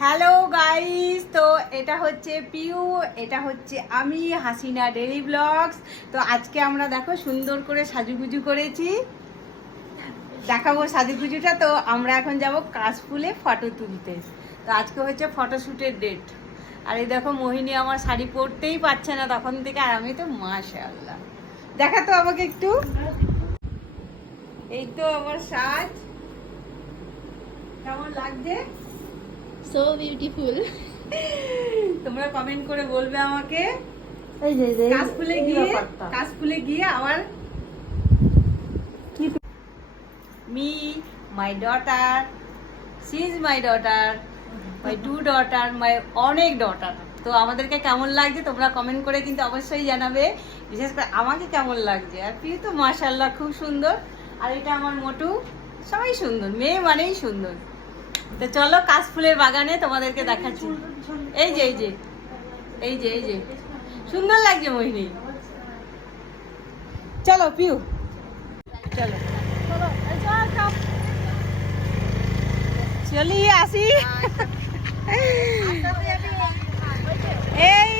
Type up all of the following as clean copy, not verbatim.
Hello guys, তো এটা হচ্ছে পিউ, এটা হচ্ছে আমি হাসিনা ডেইলি ব্লগস। তো আজকে আমরা দেখো সুন্দর করে সাজুগুজু করেছি, দেখাবো সাজুগুজুটা। তো আমরা এখন যাব কাশফুলে ফটো তুলতে। তো আজকে হচ্ছে ফটোশ্যুটের ডেট। আর এই দেখো মোহিনী আমার শাড়ি পরতেই পারছে না তখন থেকে, আর আমি তো মাশাআল্লাহ। দেখা তো আমাকে একটু, এই তো আমার সাজ, কেমন লাগছে? So beautiful. তোমরা কমেন্ট করে বলবে আমাকে। এই যে কাশফুলে গিয়ে আবার me, my daughter, she is my daughter, my 2 daughter, my অনেক ডটার। তো আমাদেরকে কেমন লাগছে তোমরা কমেন্ট করে কিন্তু অবশ্যই জানাবে, বিশেষ করে আমাকে কেমন লাগছে। আর পিউ তো মাশাআল্লাহ খুব সুন্দর, আর এটা আমার মোটু, সবাই সুন্দর, মেয়ে মানেই সুন্দর। তো চলো কাশফুলের বাগানে তোমাদেরকে দেখাচ্ছি। এই যে এই যে এই যে এই যে সুন্দর লাগছে মোহিনী। চলো পিউ, চলো চলিয়ে আসি। এই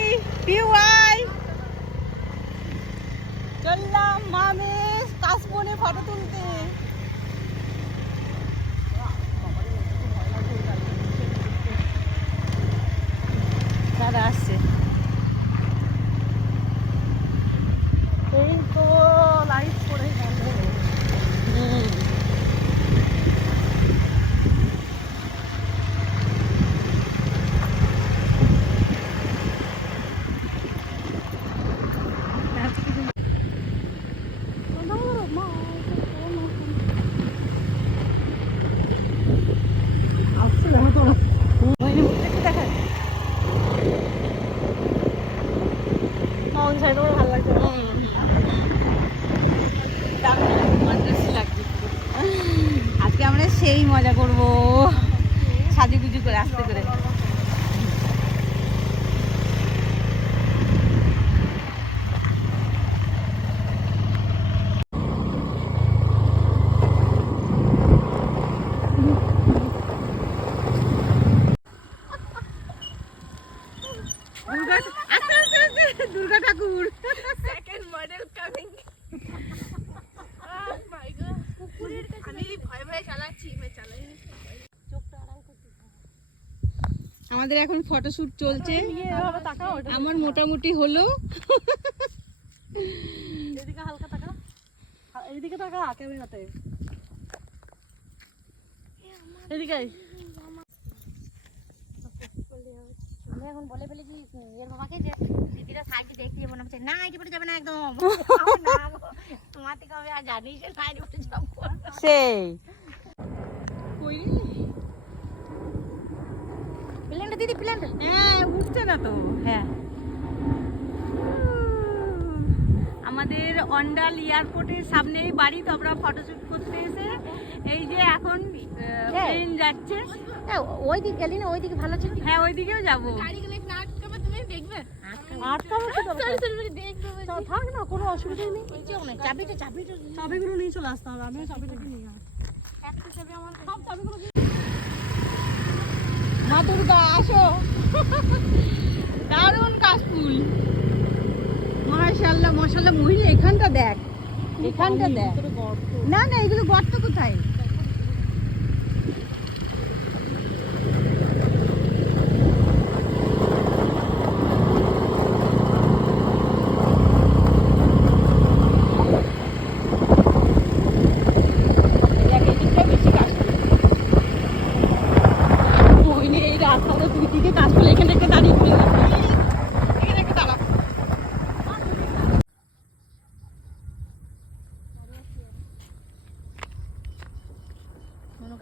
পিউ আই, চললাম মামে কাশবনে ফটো তুলতে। দাদা আসছে, এই তো লাইট পড়ে গেল। আজকে আমরা সেই মজা করবো সাজুগুজু করে আস্তে করে। দুর্গা ঠাকুর সেকেন্ড মডেল কামিং। ওহ মাই গড, কুকুরের কাছে আমি ভয় ভয় চালাচ্ছি, আমি চালাইনি। চোখটা আড়াল করতে। আমাদের এখন ফটোশুট চলছে, আমার মোটামুটি হলো। এদিকে হালকা তাকা, এইদিকে তাকা ক্যামেরাতে, এদিকে। আমি এখন বলে ফেলেছি এর বাবাকে যে দিদিরা শাড়ি দেখতে যাবো না, বলছে না আইটি পরে যাবে না একদম। তোমার থেকে আমি আর জানি যে শাড়ি পরে যাবো সেই প্লেনটা দিদি, প্লেনটা হ্যাঁ উঠছে না তো। হ্যাঁ আমাদের অন্ডাল এয়ারপোর্টের সামনেই বাড়ি, তো আমরা ফটোশুট করতে এসে এই যে এখন ট্রেন যাচ্ছে। ওই দিক গেলি না, ওই দিকে ভালো ছিল। হ্যাঁ ওই দিকেও যাবো। থাক না, কোনো অসুবিধা নেই। চাবিগুলো নিয়ে চলে আসতে হবে, আমিও চাবিটাকে নিয়ে আসবো। মা দুর্গা আসো, দারুণ কাশফুল, মাশাআল্লাহ মাশাআল্লাহ। মহিলা এখানটা দেখ, এখানটা দেখ। না না এগুলো গর্ত কোথায়?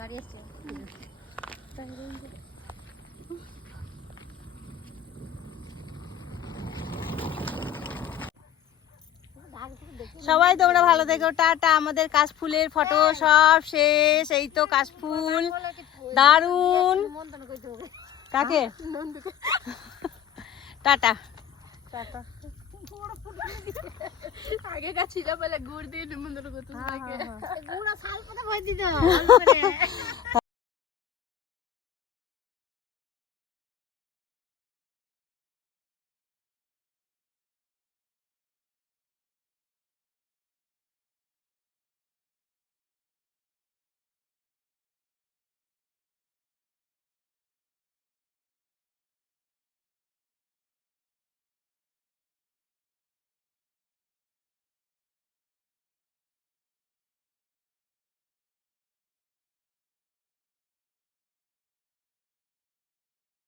গাড়ি আসছে। সবাই তোমরা ভালো থেকো, টাটা। আমাদের কাশফুলের ফটো সব শেষ। এই তো কাশফুল দারুণ। কাকে টাটা টাটা। আগে ছিল বলে গুড় দিয়ে নিমন্ত্রণ করতে, গুড় আর শাল পাতা ভয় দিত।